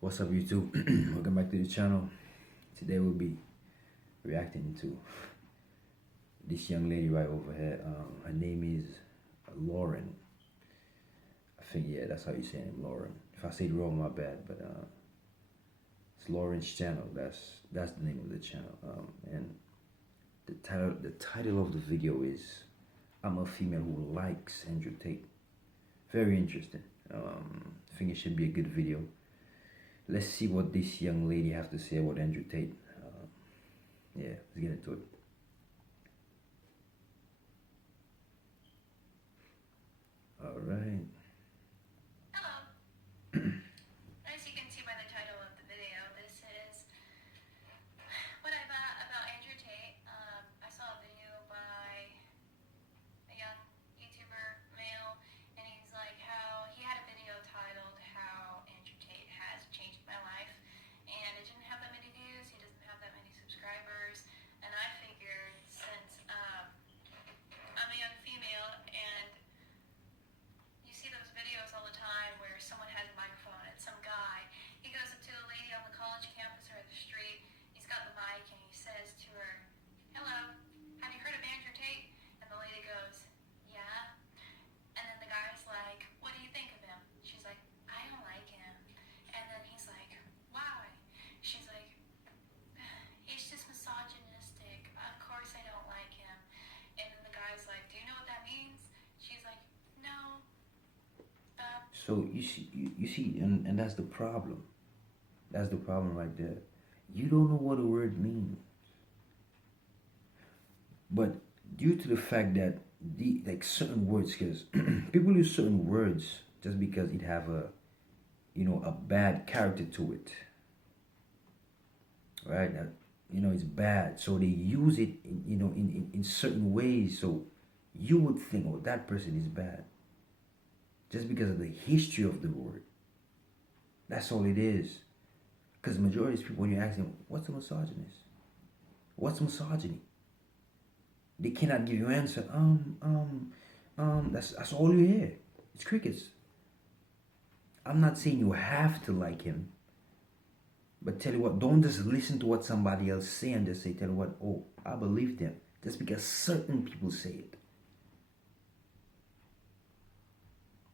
What's up, YouTube? Welcome back to the channel. Today we'll be reacting to this young lady right over here. Her name is Lauren. I think, yeah, that's how you say it, Lauren. If I say it wrong, my bad. But it's Lauren's channel. That's the name of the channel. And the title of the video is "I'm a female who likes Andrew Tate." Very interesting. I think it should be a good video. Let's see what this young lady has to say about Andrew Tate. Yeah, let's get into it. All right. Hello. As you can see by the title of the video, this is what I thought about Andrew Tate. I saw a video by a young YouTuber male, and he's like how he had a video titled "How Andrew Tate Has Changed My Life," and it didn't have that many views. He doesn't have that many subscribers, and I figured since I'm a young female and you see those videos all the time where someone has a microphone and some guy, he goes up to a lady on the college campus or the street, he's got the mic and he says to her, "Hello, have you heard of Andrew Tate?" And the lady goes, "Yeah." And then the guy's like, "What do you think of him?" She's like, "I don't like him." And then he's like, "Why?" She's like, "He's just misogynistic. Of course I don't like him." And then the guy's like, "Do you know what that means?" She's like, "No." So you see, and that's the problem. That's the problem right there. You don't know what a word means, but due to the fact that the like certain words, because people use certain words just because it have a bad character to it, right? That, it's bad, so they use it in certain ways. So you would think, oh, that person is bad, just because of the history of the word. That's all it is. Because the majority of people, when you ask them, what's a misogynist? What's misogyny? They cannot give you an answer. That's all you hear. It's crickets. I'm not saying you have to like him, but tell you what, don't just listen to what somebody else say and just say, tell you what, oh, I believe them. Just because certain people say it.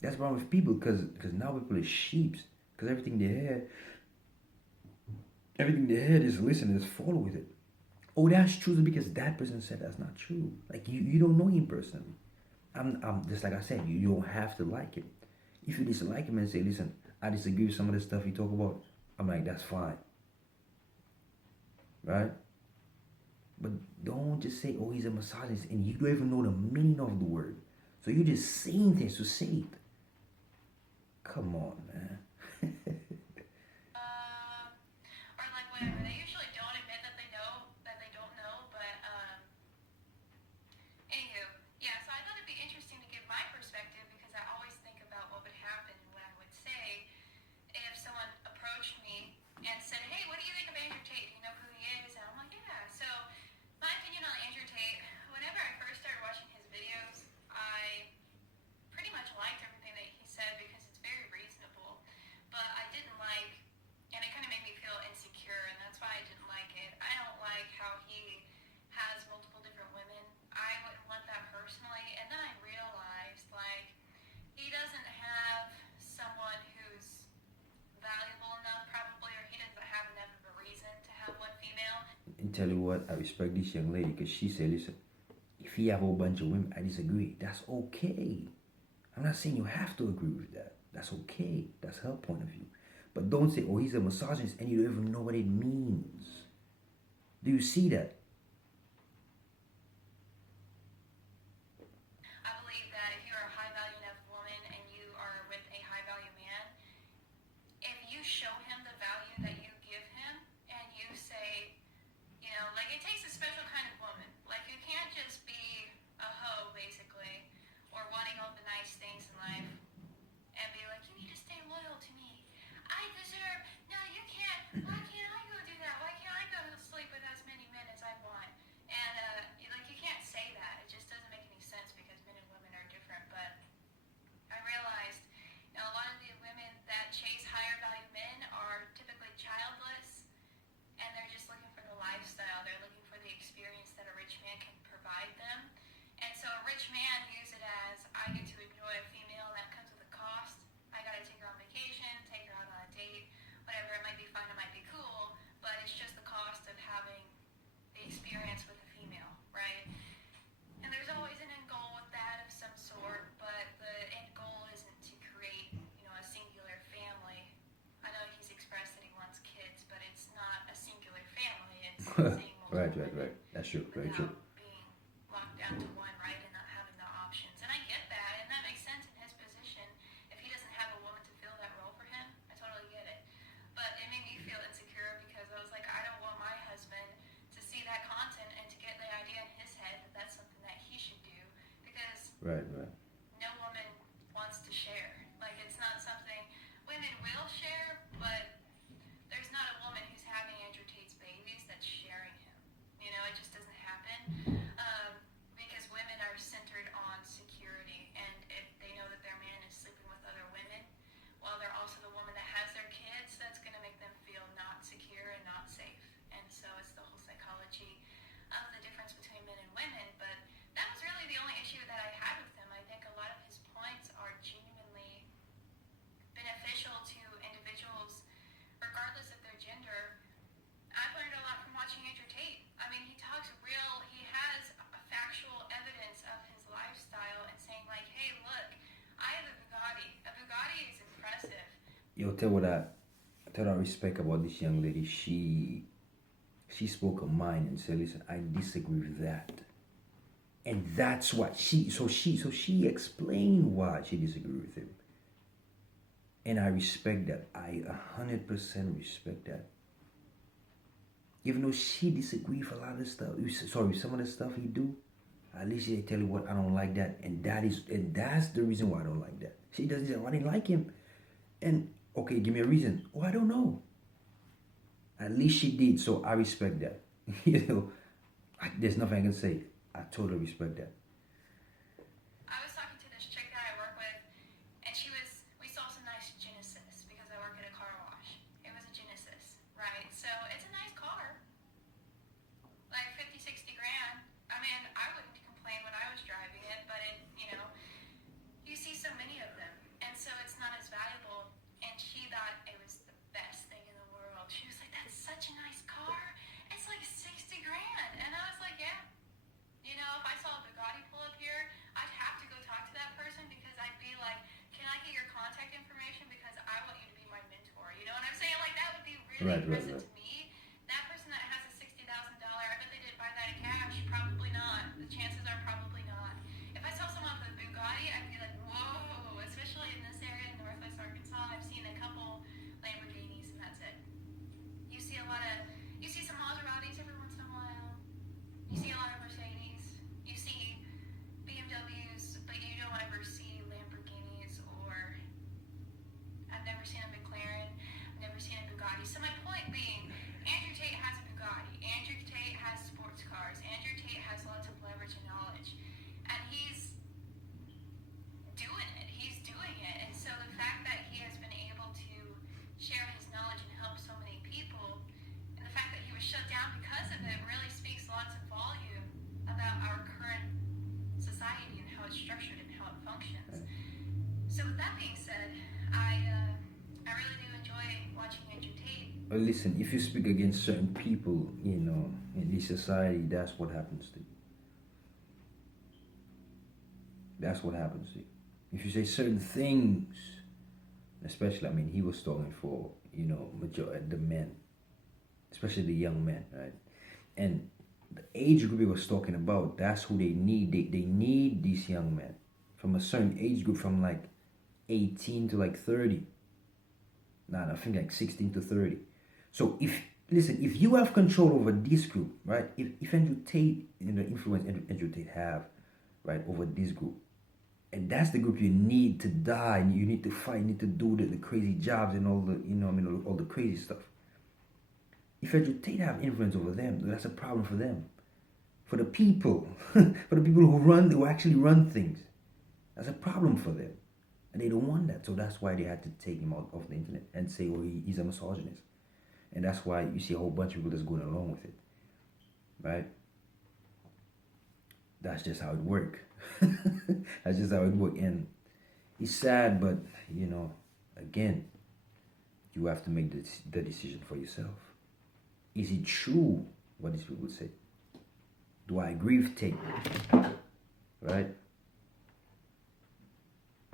That's wrong with people, because now people are sheeps. Because everything they hear, just listen and just follow with it. Oh, that's true because that person said that's not true. Like you don't know him personally. I'm just like I said, you don't have to like him. If you dislike him and say, listen, I disagree with some of the stuff he talk about, I'm like, that's fine. Right? But don't just say, oh, he's a misogynist, and you don't even know the meaning of the word. So you're just saying things to say it. Come on, man. Or like whatever. They usually don't admit that they know that they don't know, but anywho, yeah. So I thought it'd be interesting to give my perspective because I always think about what would happen and what I would say if someone approached me and said, "Hey, what do you think of Andrew Tate? Do you know who he is?" And I'm like, "Yeah." So my opinion on Andrew Tate, whenever I first started watching his videos, I pretty much liked everything that he said because it's very reasonable. But I didn't like, and it kind of made me feel insecure, and that's why I didn't like it. I don't like how he has multiple different women. I wouldn't want that personally. And then I realized, like, he doesn't have someone who's valuable enough, probably, or he doesn't have enough of a reason to have one female. And tell you what, I respect this young lady because she said, listen, if he have a whole bunch of women, I disagree. That's okay. I'm not saying you have to agree with that. That's okay. That's her point of view. But don't say, oh, he's a misogynist and you don't even know what it means. Do you see that? I believe that if you're a high value enough woman and you are with a high value man, if you show him the value that you give him and you say, like it takes a special kind of woman. Like you can't just be a hoe basically or wanting all the nice things in life and be like, "You need to stay loyal to me. I deserve." No, you can't. Why can't I go do that? Why can't I go sleep with as many men as I seeing Right, multiple right, women right. That's true. Very true. without being locked down to one, right, and not having the options. And I get that, and that makes sense in his position. If he doesn't have a woman to fill that role for him, I totally get it. But it made me feel insecure because I was like, I don't want my husband to see that content and to get the idea in his head that that's something that he should do because Right, right. no woman wants to share. Like, it's not something women will share, but there's not a woman who's having Andrew Tate's babies that's sharing him. You know, it just doesn't happen because women are centered on security, and if they know that their man is sleeping with other women, while they're also the woman that has their kids, that's going to make them feel not secure and not safe. And so it's the whole psychology of the difference between men and women. But that was really the only issue that I had with him. I think a lot of his points are genuinely beneficial to individuals regardless of their gender. I've learned a lot from watching Andrew Tate. I mean, he talks real, he has factual evidence of his lifestyle and saying, like, hey, look, I have a Bugatti. A Bugatti is impressive. Yo, tell what I respect about this young lady. She spoke her mind and said, "Listen, I disagree with that," and that's what she explained why she disagreed with him, and I respect that. I 100% respect that. Even though she disagreed with a lot of stuff, sorry, some of the stuff he do, at least she tell you what I don't like that, and that's the reason why I don't like that. She doesn't say, "Oh, I didn't like him," and okay, give me a reason. Oh, I don't know. At least she did, so I respect that. You know, there's nothing I can say. I totally respect that. I was talking to this chick that I work with, and we saw some nice Genesis because I work at a car wash. It was a Genesis, right? So it's a nice car, like 50, 60 grand. I mean, I wouldn't complain when I was driving it, but you see so many of them, and so it's not as valuable. And she thought it was the best thing in the world. She was like, "That's such a nice car. It's like 60 grand," and I was like, "Yeah." You know, if I saw a Bugatti pull up here, I'd have to go talk to that person because I'd be like, "Can I get your contact information? Because I want you to be my mentor." You know what I'm saying? Like, that would be really Right, right, impressive right. to me. That person that has a $60,000, I bet they didn't buy that in cash. Probably not. The chances are probably not. If I saw someone with a Bugatti, I'd be like, whoa, especially in this area in Northwest Arkansas. I've seen a couple Lamborghinis, and that's it. You see some Maseratis every once in a while. You see a lot of Mercedes. You see BMWs, but you don't ever see Lamborghinis or I've never seen a McLaren. I've never seen a Bugatti. So my point being, Andrew Tate has a Bugatti. Andrew Tate has sports cars. Andrew Tate has lots of leverage and knowledge. And he's doing it. He's doing it. And so the fact that he has been able to share his knowledge and help so many people, and the fact that he was shut down because of it really speaks lots of volume about our current society and how it's structured and how it functions. So with that being said, I really do enjoy watching Andrew Tate. But listen, if you speak against certain people, in this society, that's what happens to you. That's what happens to you. If you say certain things, especially, I mean, he was talking for, the men, especially the young men, right? And the age group he was talking about, that's who they need. They need these young men from a certain age group, from like 18 to like 30. Nah, I think like 16 to 30. So if you have control over this group, right? If Andrew Tate, the influence Andrew Tate have, right, over this group, and that's the group you need to die, and you need to fight, you need to do the crazy jobs and all the, all the crazy stuff. If Andrew Tate have influence over them, that's a problem for them. For the people, for the people who actually run things, that's a problem for them. And they don't want that. So that's why they had to take him out of the internet and say, oh, he's a misogynist. And that's why you see a whole bunch of people that's going along with it. Right? That's just how it works. That's just how it works. And it's sad, but, again, you have to make the decision for yourself. Is it true what these people say? Do I agree with Tate? Right?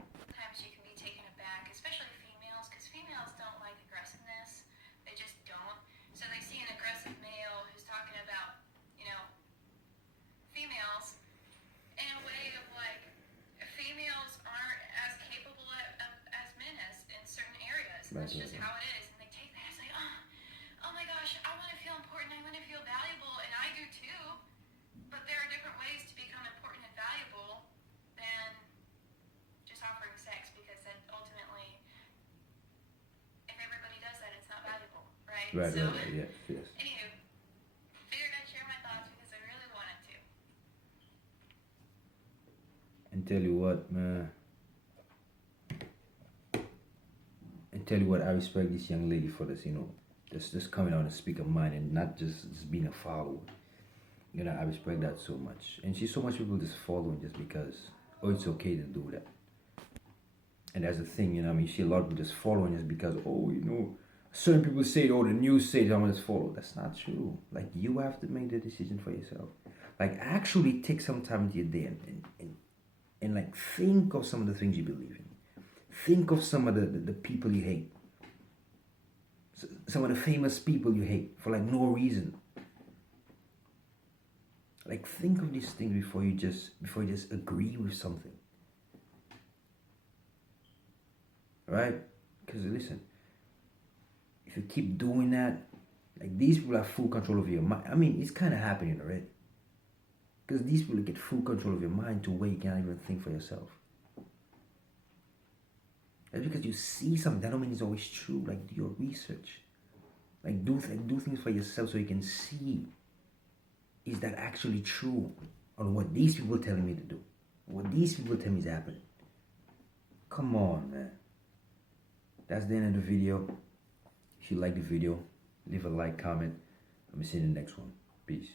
Sometimes you can be taken aback, especially females, because females don't like aggressiveness. They just don't. So they see an aggressive male who's talking Right, So, right, right. Yes, yes. anywho, figured I'd share my thoughts because I really wanted to. And tell you what, man. And tell you what, I respect this young lady for this. Just coming out and speak her mind and not just being a follower. I respect that so much. And see so much people just following just because, oh, it's okay to do that. And that's the thing, you see a lot of people just following just because, oh, certain people say it, or the news says I'm gonna just follow. That's not true. Like, you have to make the decision for yourself. Like, actually take some time to your day and like think of some of the things you believe in. Think of some of the people you hate. Some of the famous people you hate for like no reason. Like, think of these things before you just agree with something. Right? Because listen, if you keep doing that, like, these people have full control of your mind. I mean, it's kind of happening already. Because these people get full control of your mind to where you can't even think for yourself. That's because you see something. That don't mean it's always true. Like, do your research. Like, do things for yourself so you can see, is that actually true on what these people are telling me to do? What these people tell me is happening? Come on, man. That's the end of the video. If you like the video, leave a like, comment. I'm see you in the next one. Peace.